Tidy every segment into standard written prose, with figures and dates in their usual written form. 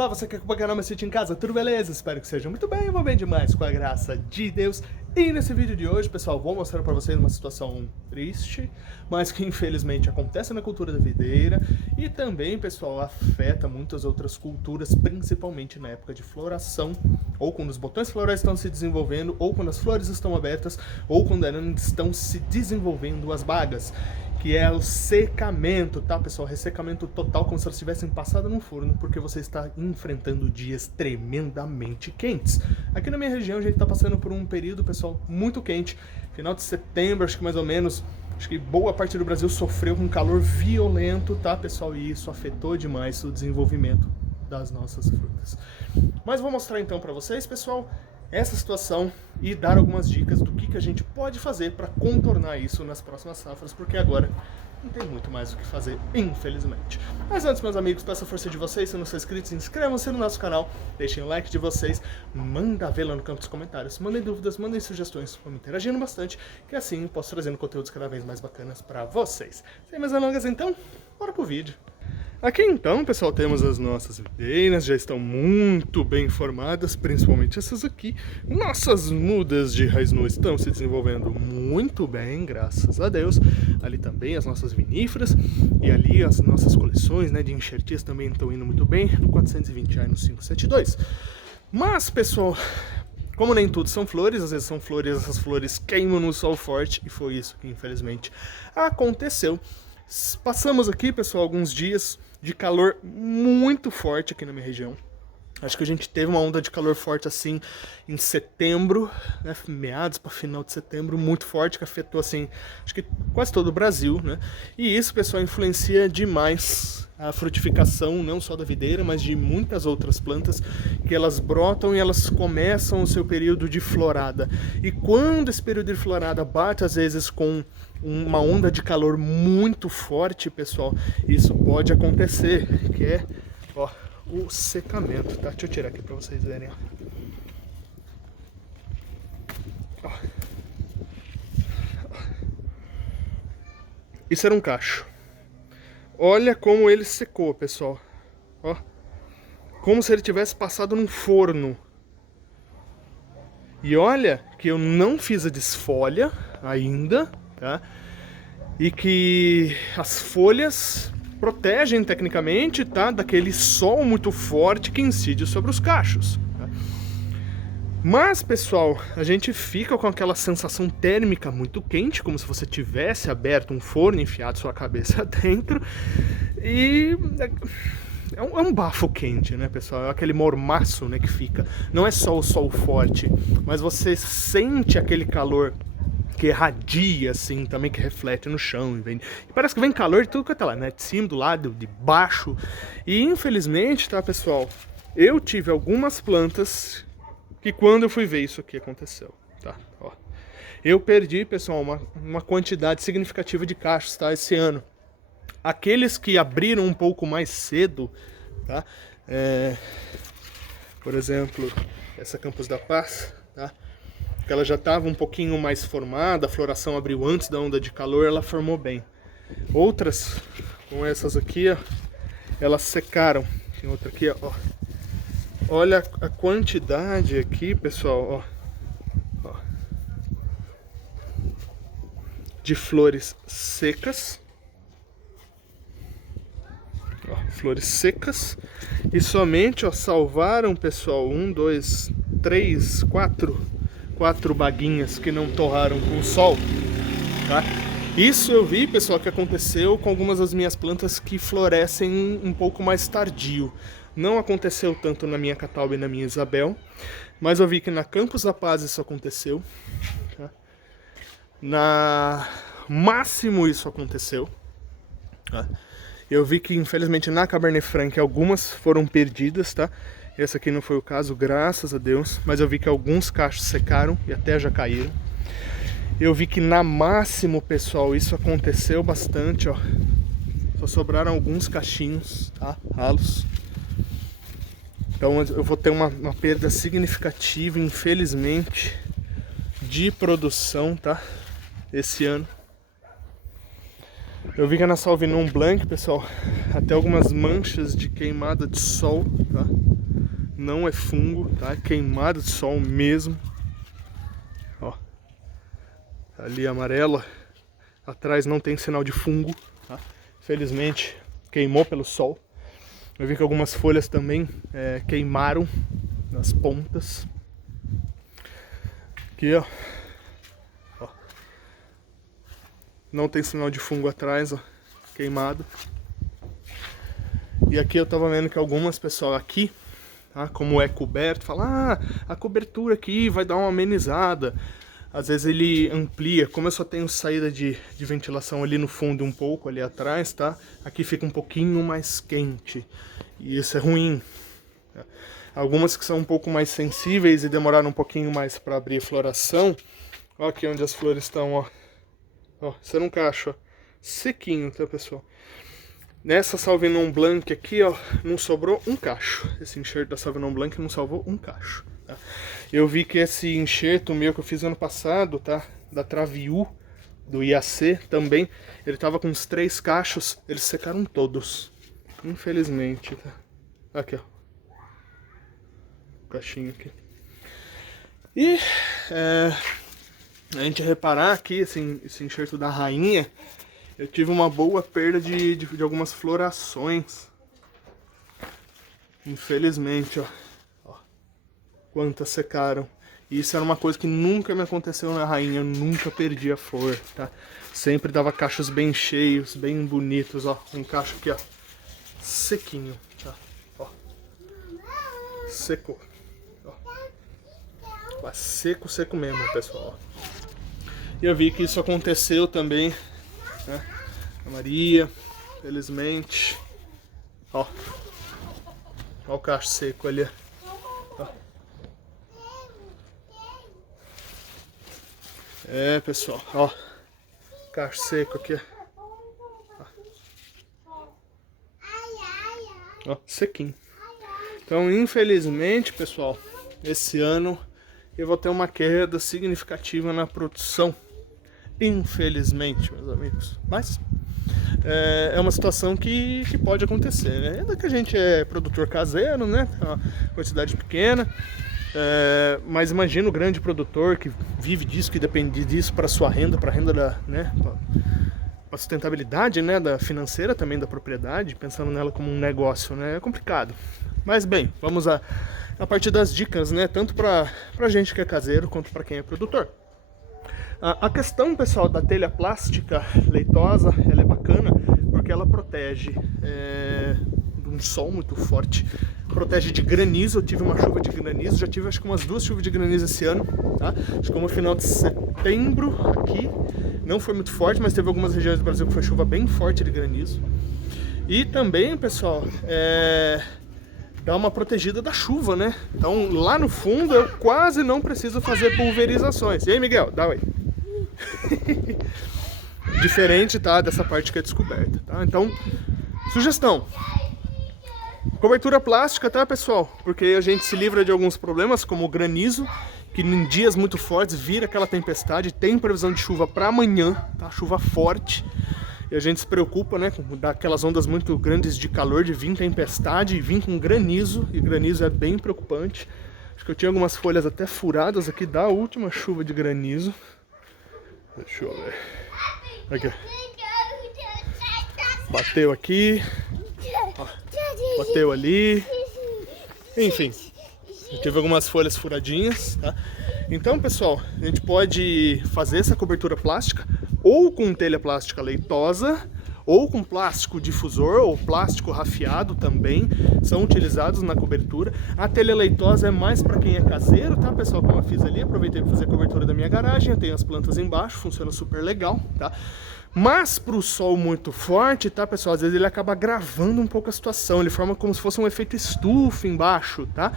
Olá, você que acompanha meu sítio em casa, tudo beleza? Espero que seja muito bem, eu vou bem demais, com a graça de Deus. E nesse vídeo de hoje, pessoal, vou mostrar pra vocês uma situação triste, mas que infelizmente acontece na cultura da videira e também, pessoal, afeta muitas outras culturas, principalmente na época de floração, ou quando os botões florais estão se desenvolvendo, ou quando as flores estão abertas, ou quando ainda estão se desenvolvendo as bagas, que é o secamento, tá, pessoal? Ressecamento total, como se elas tivessem passado no forno, porque você está enfrentando dias tremendamente quentes. Aqui na minha região a gente está passando por um período, pessoal, muito quente. Final de setembro, acho que mais ou menos, acho que boa parte do Brasil sofreu com calor violento, tá, pessoal? E isso afetou demais o desenvolvimento das nossas frutas. Mas vou mostrar então para vocês, pessoal, essa situação e dar algumas dicas do que a gente pode fazer para contornar isso nas próximas safras, porque agora não tem muito mais o que fazer, infelizmente. Mas antes, meus amigos, peço a força de vocês, se não são inscritos, inscrevam-se no nosso canal, deixem o like de vocês, manda ver lá no campo dos comentários, mandem dúvidas, mandem sugestões, vamos interagindo bastante, que assim posso trazendo conteúdos cada vez mais bacanas para vocês. Sem mais delongas então, bora pro vídeo. Aqui então, pessoal, temos as nossas videiras, já estão muito bem formadas, principalmente essas aqui. Nossas mudas de raiz nua estão se desenvolvendo muito bem, graças a Deus. Ali também as nossas viníferas e ali as nossas coleções, né, de enxertias também estão indo muito bem, no 420 e no 572. Mas, pessoal, como nem tudo são flores, às vezes são flores, essas flores queimam no sol forte e foi isso que infelizmente aconteceu. Passamos aqui, pessoal, alguns dias de calor muito forte aqui na minha região. Acho que a gente teve uma onda de calor forte assim em setembro, né, meados para final de setembro, muito forte, que afetou assim, acho que quase todo o Brasil, né? E isso, pessoal, influencia demais a frutificação, não só da videira, mas de muitas outras plantas, que elas brotam e elas começam o seu período de florada. E quando esse período de florada bate, às vezes, com uma onda de calor muito forte, pessoal, isso pode acontecer, que é, ó, o secamento, tá? Deixa eu tirar aqui pra vocês verem, ó. Isso era um cacho. Olha como ele secou, pessoal. Ó. Como se ele tivesse passado num forno. E olha que eu não fiz a desfolha ainda, tá? E que as folhas protegem tecnicamente, tá, daquele sol muito forte que incide sobre os cachos, tá? Mas, pessoal, a gente fica com aquela sensação térmica muito quente, como se você tivesse aberto um forno e enfiado sua cabeça dentro. E é um bafo quente, né, pessoal? É aquele mormaço, né, que fica. Não é só o sol forte, mas você sente aquele calor que irradia, assim, também, que reflete no chão. E parece que vem calor de tudo que tá lá, né? De cima, do lado, de baixo. E infelizmente, tá, pessoal? Eu tive algumas plantas que quando eu fui ver isso aqui aconteceu, tá? Ó. Eu perdi, pessoal, uma quantidade significativa de cachos, tá? Esse ano. Aqueles que abriram um pouco mais cedo, tá? Por exemplo, essa Campos da Paz, tá? Ela já estava um pouquinho mais formada, a floração abriu antes da onda de calor, ela formou bem. Outras, como essas aqui, ó, elas secaram. Tem outra aqui, ó. Olha a quantidade aqui, pessoal, ó, de flores secas. Ó, flores secas. E somente, ó, salvaram, pessoal, 1, 2, 3, 4 baguinhas que não torraram com o sol, tá? Isso eu vi, pessoal, que aconteceu com algumas das minhas plantas que florescem um pouco mais tardio. Não aconteceu tanto na minha Catalba e na minha Isabel, mas eu vi que na Campos da Paz isso aconteceu, tá? Na Máximo isso aconteceu, tá? Eu vi que infelizmente na Cabernet Franc algumas foram perdidas, tá? Essa aqui não foi o caso, graças a Deus, mas eu vi que alguns cachos secaram e até já caíram. Eu vi que na Máximo, pessoal, isso aconteceu bastante, ó. Só sobraram alguns cachinhos, tá? Ralos. Então eu vou ter uma perda significativa, infelizmente, de produção, tá? Esse ano. Eu vi que é na Sauvignon Blanc, pessoal, até algumas manchas de queimada de sol, tá? Não é fungo, tá? É queimada de sol mesmo. Ó, ali amarela, atrás não tem sinal de fungo, tá? Felizmente queimou pelo sol. Eu vi que algumas folhas também queimaram nas pontas. Aqui, ó. Não tem sinal de fungo atrás, ó, queimado. E aqui eu tava vendo que algumas pessoal aqui, tá, como é coberto, falam, a cobertura aqui vai dar uma amenizada. Às vezes ele amplia, como eu só tenho saída de ventilação ali no fundo um pouco ali atrás, tá? Aqui fica um pouquinho mais quente. E isso é ruim. Algumas que são um pouco mais sensíveis e demoraram um pouquinho mais para abrir floração. Ó aqui onde as flores estão, ó. Ó, isso era um cacho, ó, sequinho, tá, pessoal? Nessa Sauvignon Blanc aqui, ó, não sobrou um cacho. Esse enxerto da Sauvignon Blanc não salvou um cacho, tá? Eu vi que esse enxerto meu que eu fiz ano passado, tá? Da Traviu, do IAC também, ele tava com uns 3 cachos, eles secaram todos. Infelizmente, tá? Aqui, ó. Cachinho aqui. E, a gente reparar aqui, esse enxerto da rainha, eu tive uma boa perda de algumas florações. Infelizmente, ó. Quantas secaram. E isso era uma coisa que nunca me aconteceu na rainha, eu nunca perdi a flor, tá? Sempre dava cachos bem cheios, bem bonitos, ó. Um cacho aqui, ó, sequinho, tá? Ó. Secou. Ó. Seco, seco mesmo, pessoal, ó. E eu vi que isso aconteceu também, né? A Maria, felizmente. Ó. Ó o cacho seco ali. Ó. É, pessoal, ó. Cacho seco aqui. Ó, sequinho. Então, infelizmente, pessoal, esse ano eu vou ter uma queda significativa na produção. Infelizmente, meus amigos. Mas é uma situação que pode acontecer, né? Ainda que a gente é produtor caseiro, né? Uma quantidade pequena. Mas imagina o grande produtor que vive disso, que depende disso para sua renda, para a renda da, né? Para sustentabilidade, né? Da financeira também da propriedade, pensando nela como um negócio, né? É complicado. Mas bem, vamos a partir das dicas, né? Tanto para gente que é caseiro quanto para quem é produtor. A questão, pessoal, da telha plástica leitosa, ela é bacana porque ela protege de um sol muito forte, protege de granizo. Eu tive uma chuva de granizo, já tive acho que umas 2 chuvas de granizo esse ano, tá? Acho que no final de setembro aqui, não foi muito forte, mas teve algumas regiões do Brasil que foi chuva bem forte de granizo. E também, pessoal, dá uma protegida da chuva, né? Então lá no fundo eu quase não preciso fazer pulverizações. E aí, Miguel, dá aí. Diferente, tá, dessa parte que é descoberta, tá? Então, sugestão: cobertura plástica, tá, pessoal? Porque a gente se livra de alguns problemas, como o granizo, que em dias muito fortes vira aquela tempestade. Tem previsão de chuva para amanhã, tá? Chuva forte. E a gente se preocupa, né, com daquelas ondas muito grandes de calor, de vir tempestade e vir com granizo. E granizo é bem preocupante. Acho que eu tinha algumas folhas até furadas aqui da última chuva de granizo. Deixa eu ver. Aqui. Bateu aqui. Ó, bateu ali. Enfim, eu tive algumas folhas furadinhas, tá? Então, pessoal, a gente pode fazer essa cobertura plástica ou com telha plástica leitosa, ou com plástico difusor, ou plástico rafiado também, são utilizados na cobertura. A telha leitosa é mais para quem é caseiro, tá, pessoal? Como eu fiz ali, aproveitei para fazer a cobertura da minha garagem, eu tenho as plantas embaixo, funciona super legal, tá? Mas para o sol muito forte, tá, pessoal, às vezes ele acaba gravando um pouco a situação, ele forma como se fosse um efeito estufa embaixo, tá?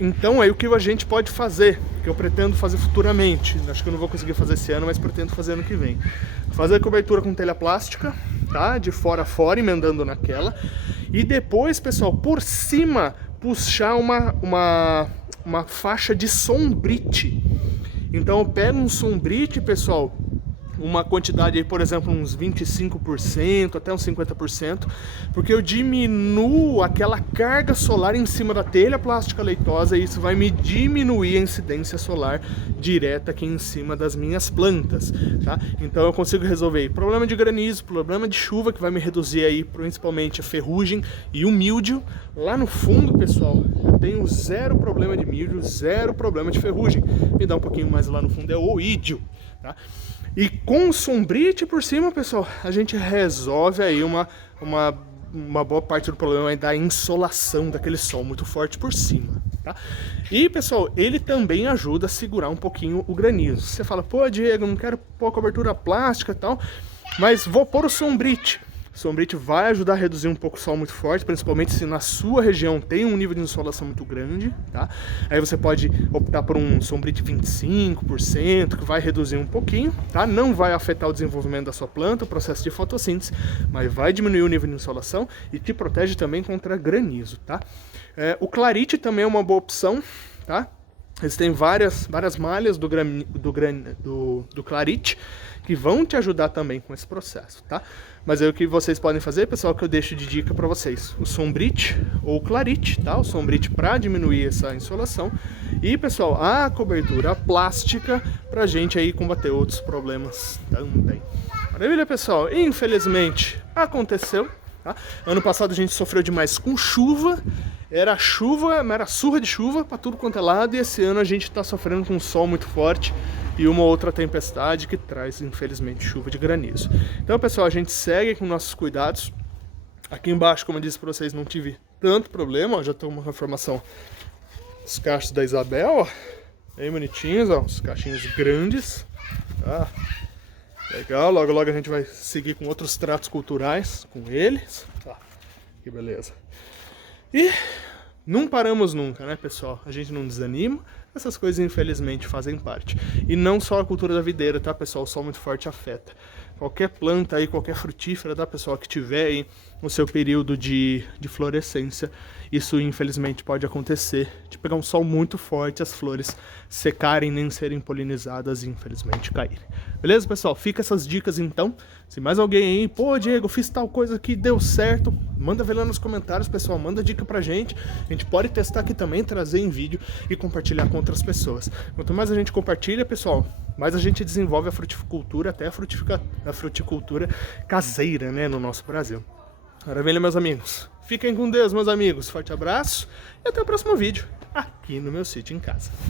Então aí o que a gente pode fazer, que eu pretendo fazer futuramente, acho que eu não vou conseguir fazer esse ano, mas pretendo fazer ano que vem. Fazer a cobertura com telha plástica, tá? De fora a fora, emendando naquela. E depois, pessoal, por cima, puxar uma faixa de sombrite. Então eu pego um sombrite, pessoal, uma quantidade aí, por exemplo, uns 25%, até uns 50%, porque eu diminuo aquela carga solar em cima da telha plástica leitosa e isso vai me diminuir a incidência solar direta aqui em cima das minhas plantas, tá? Então eu consigo resolver aí problema de granizo, problema de chuva, que vai me reduzir aí principalmente a ferrugem e o míldio. Lá no fundo, pessoal, eu tenho zero problema de míldio, zero problema de ferrugem. Me dá um pouquinho mais lá no fundo é o oídio, tá? E com o Sombrite por cima, pessoal, a gente resolve aí uma boa parte do problema aí da insolação, daquele sol muito forte por cima, tá? E, pessoal, ele também ajuda a segurar um pouquinho o granizo. Você fala, pô, Diego, não quero pôr cobertura plástica e tal, mas vou pôr o Sombrite. O Sombrite vai ajudar a reduzir um pouco o sol muito forte, principalmente se na sua região tem um nível de insolação muito grande, tá? Aí você pode optar por um Sombrite 25%, que vai reduzir um pouquinho, tá? Não vai afetar o desenvolvimento da sua planta, o processo de fotossíntese, mas vai diminuir o nível de insolação e te protege também contra granizo, tá? O Clarite também é uma boa opção, tá? Eles têm várias malhas do Clarite que vão te ajudar também com esse processo, tá? Mas aí o que vocês podem fazer, pessoal, que eu deixo de dica para vocês, o Sombrite ou o Clarite, tá? O Sombrite para diminuir essa insolação e, pessoal, a cobertura plástica pra gente aí combater outros problemas também. Maravilha, pessoal? Infelizmente aconteceu, tá? Ano passado a gente sofreu demais com chuva. Era surra de chuva para tudo quanto é lado, e esse ano a gente está sofrendo com um sol muito forte e uma outra tempestade que traz, infelizmente, chuva de granizo. Então, pessoal, a gente segue com nossos cuidados. Aqui embaixo, como eu disse para vocês, não tive tanto problema, ó, já estou uma reformação dos cachos da Isabel, ó, bem bonitinhos, ó, os cachinhos grandes, tá? Legal, logo logo a gente vai seguir com outros tratos culturais com eles, tá? Que beleza. E não paramos nunca, né, pessoal? A gente não desanima, essas coisas infelizmente fazem parte. E não só a cultura da videira, tá, pessoal? O sol muito forte afeta. Qualquer planta aí, qualquer frutífera, tá, pessoal, que tiver aí no seu período de florescência, isso infelizmente pode acontecer, de pegar um sol muito forte, as flores secarem, nem serem polinizadas e infelizmente caírem. Beleza, pessoal? Fica essas dicas então. Se mais alguém aí, pô, Diego, fiz tal coisa que deu certo, manda ver lá nos comentários, pessoal, manda dica pra gente. A gente pode testar aqui também, trazer em vídeo e compartilhar com outras pessoas. Quanto mais a gente compartilha, pessoal, mais a gente desenvolve a fruticultura, até a fruticultura caseira, né, no nosso Brasil. Maravilha, meus amigos. Fiquem com Deus, meus amigos. Forte abraço e até o próximo vídeo aqui no meu sítio em casa.